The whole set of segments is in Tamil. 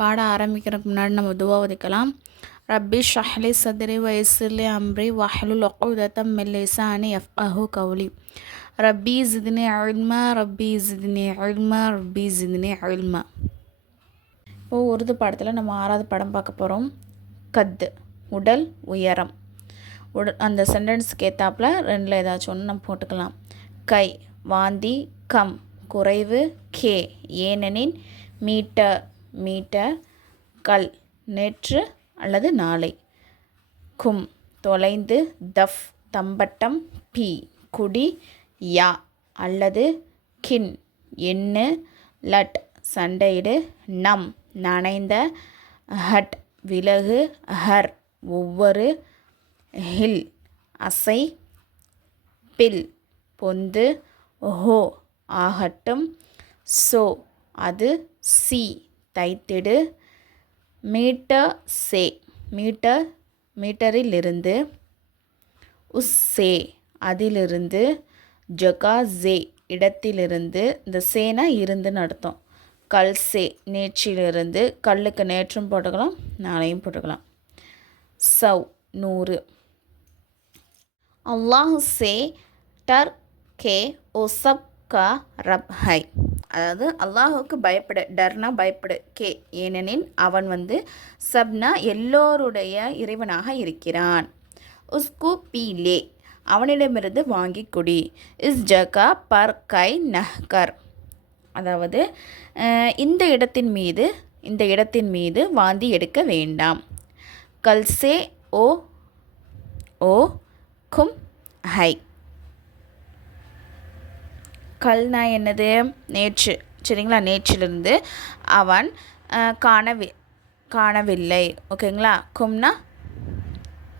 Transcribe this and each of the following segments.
பாட ஆரம்பிக்கிறதுக்கு முன்னாடி நம்ம துவா ஒதுக்கலாம். ரப்பி ஷ்ரஹ்லி சத்ரி வயஸ்ஸிர்லி அம்ரி வஹ்லுல் உக்தத்தம் மின் லிசானி யஃப்கஹு கௌலி. ரப்பி ஜித்னி இல்மா ரப்பி ஜித்னி இல்மா ரப்பி ஜித்னி இல்மா. இப்போது உருது பாடத்தில் நம்ம 6வது படம் பார்க்க போகிறோம். கத்து உடல் உயரம். அந்த சென்டென்ஸுக்கு ஏற்றாப்புல 2ல் ஏதாச்சும் ஒன்று நம்ம போட்டுக்கலாம். கை வாந்தி, கம் குறைவு, கே ஏனெனின், மீட்டர் மீட்டர், கல் நேற்று அல்லது நாளை, கும் தொலைந்து, தஃப் தம்பட்டம், பி குடி, யா அல்லது கின் எண்ணு, லட் சண்டையிடு, நம் நனைந்த, ஹட் விலகு, ஹர் ஒவ்வொரு, ஹில் அசை, பில் பொந்து, ஹோ ஆகட்டும், சோ அது, சி தைத்திடு, மீட்டர் சே மீட்டர் மீட்டரிலிருந்து, உஸ்ஸே அதிலிருந்து, ஜகா ஜே இடத்திலிருந்து, இந்த சேனா இருந்துன்னு அர்த்தம். கல் சே நேற்றிலிருந்து, கல்லுக்கு நேற்றும் போட்டுக்கலாம் நாளையும் போட்டுக்கலாம். சவ் 100. அல்லாஹ் சே டர் கே ஓ சப் கா ரப் ஹை. அதாவது அல்லாஹுக்கு பயப்படு, டர்னா பயப்படு, கே ஏனெனில் அவன் சப்னா எல்லோருடைய இறைவனாக இருக்கிறான். உஸ்கு பீலே அவனிடமிருந்து வாங்கி குடி. இஸ் ஜகா பர் கை நஹ்கர் அதாவது இந்த இடத்தின் மீது வாந்தி எடுக்க வேண்டாம். கல்சே ஓ ஓ கும் ஹை. கல்னா என்னது? நேற்று, சரிங்களா? நேற்றிலிருந்து அவன் காணவில்லை, ஓகேங்களா? கும்னா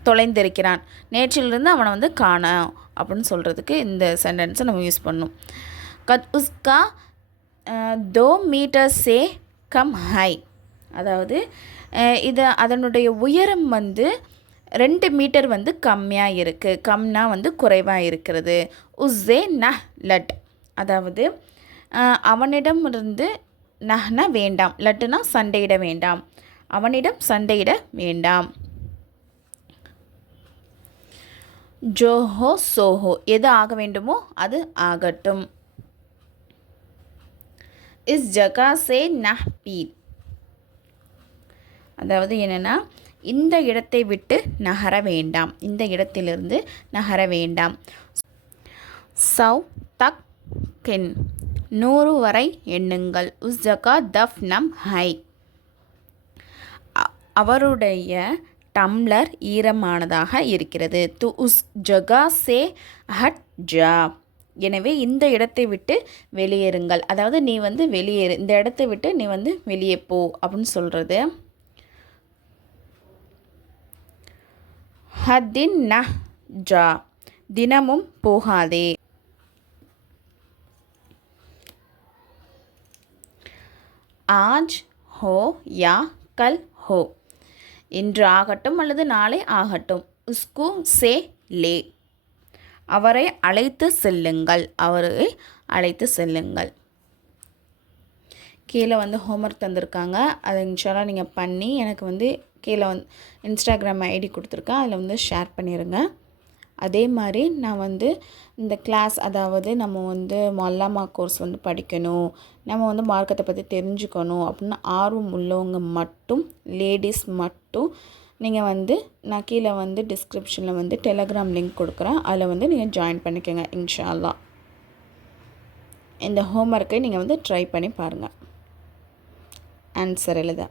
தொலைந்திருக்கிறான், நேற்றிலிருந்து அவனை காணோம் அப்படின்னு சொல்கிறதுக்கு இந்த சென்டென்ஸை நம்ம யூஸ் பண்ணணும். கத் உஸ்கா 2 மீட்டர் சே கம் ஹை. அதாவது இது அதனுடைய உயரம் 2 மீட்டர் கம்மியாக இருக்குது. கம்னா குறைவாக இருக்கிறது. உஸ்ஸே நஹ் லட் அதாவது அவனிடமிருந்து நஹ்னா வேண்டாம், லட்டுனா சண்டையிட வேண்டாம், அவனிடம் சண்டையிட வேண்டாம். ஜோஹோ சோஹோ எது ஆக வேண்டுமோ அது ஆகட்டும். இஸ் ஜகா சே நஹ் பீல் அதாவது என்னென்னா இந்த இடத்தை விட்டு நகர வேண்டாம், இந்த இடத்திலிருந்து நகர வேண்டாம். சவ் தக் கின் 100 வரை எண்ணுங்கள். உஸ் ஜகா தஃப் நம் ஹை அவருடைய டம்ளர் ஈரமானதாக இருக்கிறது. து உஸ் ஜகா சே ஹட் ஜா எனவே இந்த இடத்தை விட்டு வெளியேறுங்கள். அதாவது நீ வெளியேறு, இந்த இடத்தை விட்டு நீ வெளியே போ அப்படின்னு சொல்கிறது. ஹத்தின் நஹ் ஜா தினமும் போகாதே. ஆஜ் ஹோ யா கல் ஹோ இன்று ஆகட்டும் அல்லது நாளை ஆகட்டும். உஸ்கு சே லே அவரை அழைத்து செல்லுங்கள், அவரை அழைத்து செல்லுங்கள். கீழே ஹோம்ஒர்க் தந்திருக்காங்க, அதை இன்ஷால்லா நீங்கள் பண்ணி எனக்கு கீழே இன்ஸ்டாகிராம் ஐடி கொடுத்துருக்கேன், அதில் ஷேர் பண்ணிடுங்க. அதே மாதிரி நான் இந்த கிளாஸ், அதாவது நம்ம மொல்லாமா கோர்ஸ் படிக்கணும், நம்ம மார்க்கத்தை பற்றி தெரிஞ்சுக்கணும் அப்படின்னு ஆர்வம் உள்ளவங்க மட்டும், லேடிஸ் மட்டும் நீங்கள் நான் கீழே டிஸ்கிரிப்ஷனில் டெலகிராம் லிங்க் கொடுக்குறேன், அதில் நீங்கள் ஜாயின் பண்ணிக்கோங்க இன்ஷா அல்லாஹ். இந்த ஹோம்ஒர்க்கை நீங்கள் ட்ரை பண்ணி பாருங்கள், ஆன்சர் எழுத.